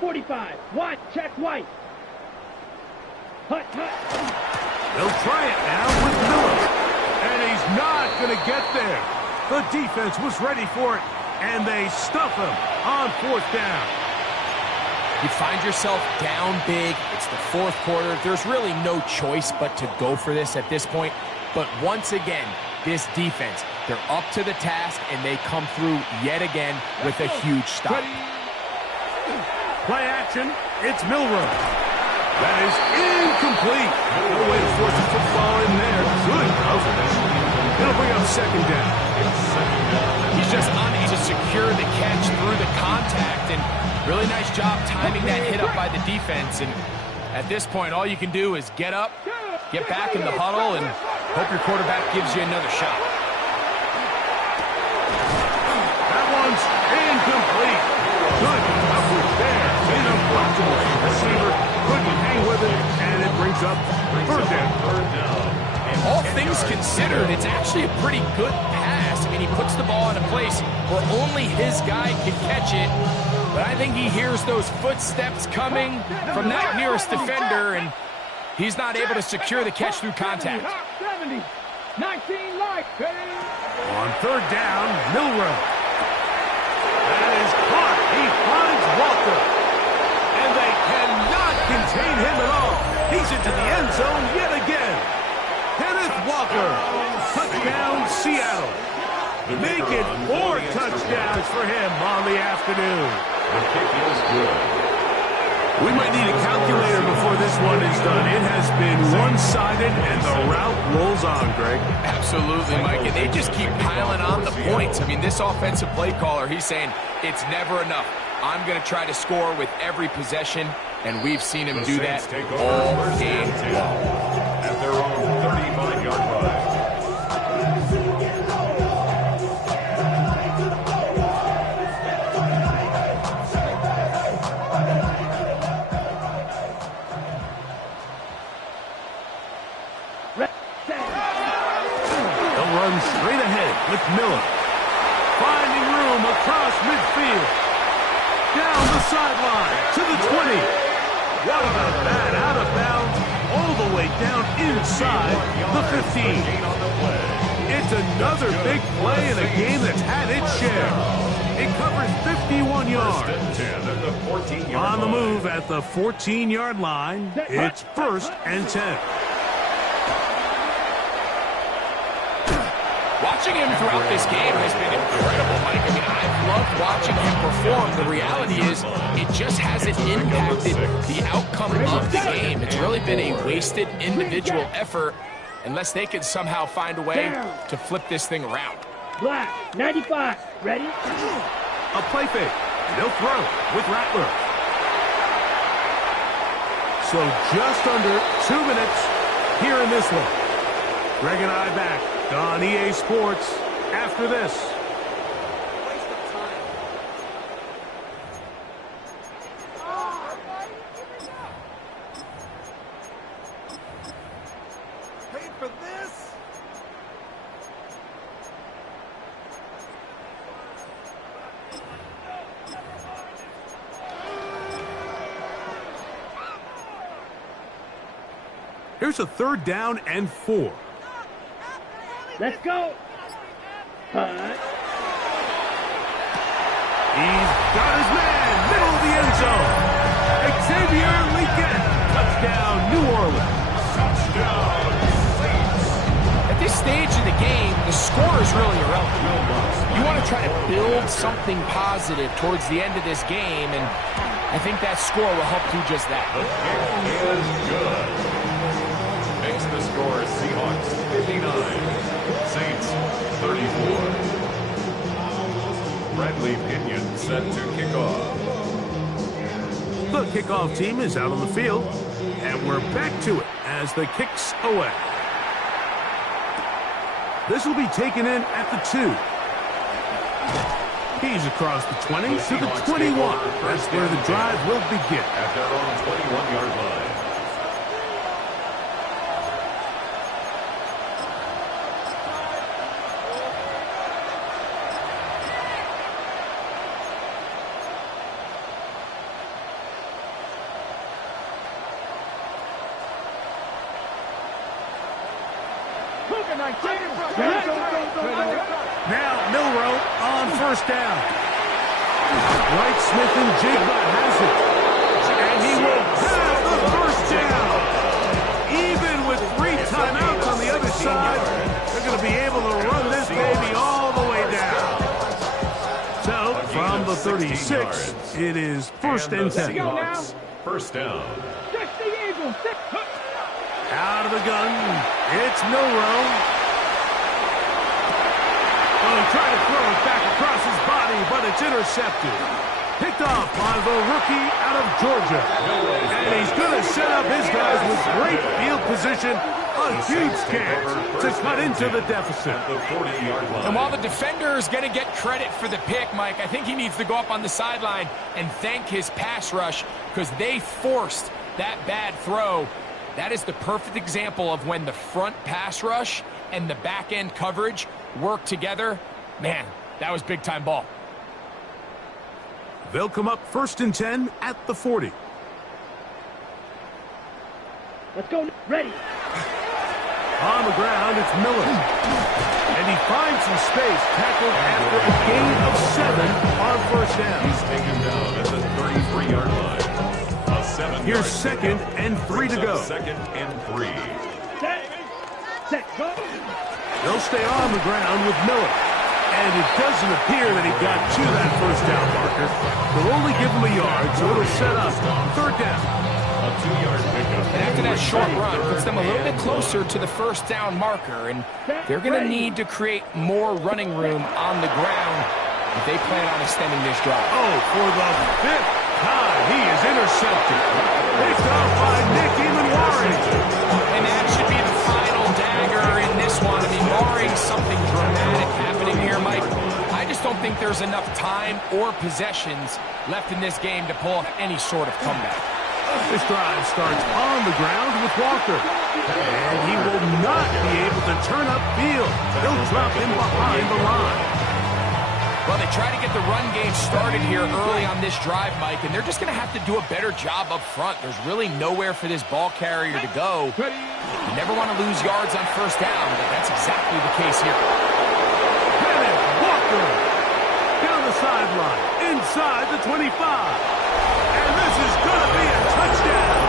45. White. Check white. Hut. They'll try it now with Miller. And he's not going to get there. The defense was ready for it, and they stuff him on 4th down. You find yourself down big. It's the 4th quarter. There's really no choice but to go for this at this point. But once again, this defense, they're up to the task, and they come through yet again with a huge stop. Play action. It's Milrow. That is incomplete. No way to force the football in there. Good coverage. It'll bring up 2nd down. He's just unable to secure the catch through the contact, and really nice job timing that hit up by the defense. And at this point, all you can do is get up, get back in the huddle, and hope your quarterback gives you another shot. That one's incomplete. Good coverage there. In a comfortable receiver. Couldn't hang with it, and it brings up 3rd down. All things considered, it's actually a pretty good pass. I mean, he puts the ball in a place where only his guy can catch it. But I think he hears those footsteps coming from that nearest defender, and he's not able to secure the catch through contact. 70. 19 light. On 3rd down, Milrow. That is caught. He finds Walker. And they cannot contain him at all. He's into the end zone yet again. Kenneth Walker. Touchdown, Seattle. Make it 4 touchdowns for him on the afternoon. The kick is good. We might need a calculator before this one is done. It has been one-sided, and the route rolls on, Greg. Absolutely, Mike. And they just keep piling on the points. I mean, this offensive play caller, he's saying it's never enough. I'm going to try to score with every possession, and we've seen him do that all game long. At their own 35-yard line. They'll run straight ahead with Miller. Finding room across midfield. What about that? Out of bounds, all the way down inside the 15. It's another big play in a game that's had its share. It covers 51 yards. On the move at the 14-yard line, it's 1st and 10. Watching him throughout this game has been incredible, Mike. I mean, I've loved watching him perform. The reality is, it just hasn't impacted the outcome of the game. It's really been a wasted individual effort unless they can somehow find a way to flip this thing around. Black, 95. Ready? A play fake. They'll throw with Rattler. So just under 2 minutes here in this one. Greg and I back on EA Sports after this. Paid for this? Here's a 3rd down and 4. Let's go. Punt. He's got his man, middle of the end zone. Xavier Leggett, touchdown, New Orleans. Touchdown, Saints. At this stage of the game, the score is really irrelevant. You want to try to build something positive towards the end of this game, and I think that score will help do just that. The kick is good. Makes the score Seahawks 59. Saints 34. Bradley Pinion set to kick off. The kickoff team is out on the field, and we're back to it as the kick's away. This will be taken in at the 2. He's across the 20 to the 21. That's where the drive will begin. At their own 21-yard line. Now Milrow on 1st down. White, Smith, and Jigba has it. And he will have the 1st down. Even with 3 timeouts on the other side, they're going to be able to run this baby all the way down. So, from the 36, it is 1st and 10. First down. Out of the gun, it's Milrow. Well, he tried to throw it back across his body, but it's intercepted. Picked off by the rookie out of Georgia. And he's going to set up his guys with great field position. A huge chance to cut into the deficit. The 40-yard line. And while the defender is going to get credit for the pick, Mike, I think he needs to go up on the sideline and thank his pass rush because they forced that bad throw. That is the perfect example of when the front pass rush and the back end coverage work together. Man, that was big time ball. They'll come up 1st and 10 at the 40. Let's go. Ready. On the ground, it's Miller. And he finds some space, tackled after a gain of 7 on 1st down. He's taken down at the 33-yard line. A 7-yard Here's 2nd and 3 to go. 2nd and 3. Set. Go. They'll stay on the ground with Miller. And it doesn't appear that he got to that 1st down marker. They'll only give him a yard, so it'll set up 3rd down. A 2-yard pickup. And after that short run, puts them a little bit closer to the 1st down marker, and they're going to need to create more running room on the ground if they plan on extending this drive. Oh, for the 5th time, he is intercepted. Picked off by Nick Emanwari. And that should be the final dagger in this one. I mean, barring something dramatic happening here, Mike, I just don't think there's enough time or possessions left in this game to pull off any sort of comeback. This drive starts on the ground with Walker. And he will not be able to turn upfield. He'll drop in behind the line. Well, they try to get the run game started here early on this drive, Mike, and they're just going to have to do a better job up front. There's really nowhere for this ball carrier to go. You never want to lose yards on first down, but that's exactly the case here. Kenneth Walker down the sideline, inside the 25. And this is going to be a touchdown.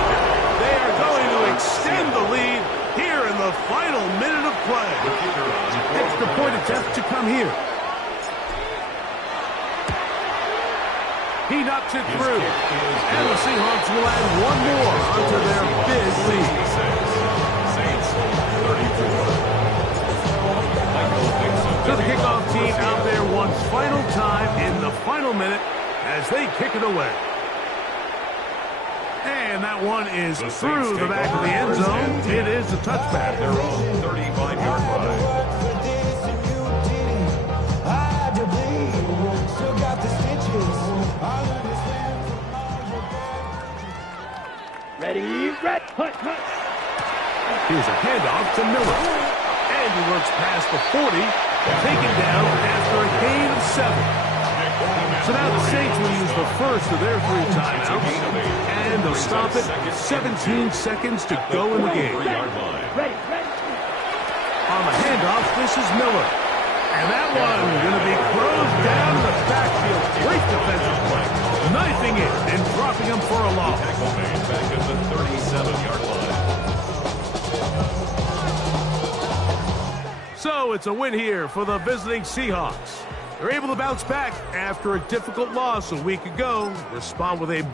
They are going to extend the lead here in the final minute of play. Extra point attempt to come here. He knocks it through. And the Seahawks will add one more onto their big lead. So the kickoff team out there once final time in the final minute as they kick it away. And that one is through the back of the end zone. It is a touchback. Their own 35-yard line. Ready, red, hut, hut. Here's a handoff to Miller. And he works past the 40, taken down after a gain of 7. So now the Saints will use the first of their 3 timeouts, and they'll stop it 17 seconds to go in the game. Ready. On the handoff, this is Miller. And that one going to be closed down in the backfield. Great defensive play. Knifing it and dropping him for a loss. Tackle made back at the 37-yard line. So it's a win here for the visiting Seahawks. They're able to bounce back after a difficult loss a week ago. Respond with a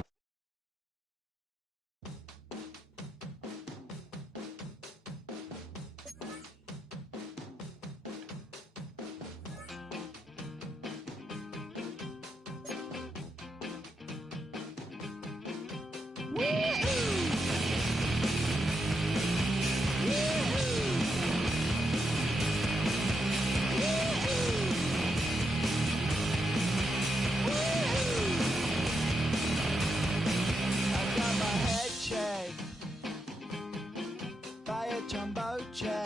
Jumbo jet.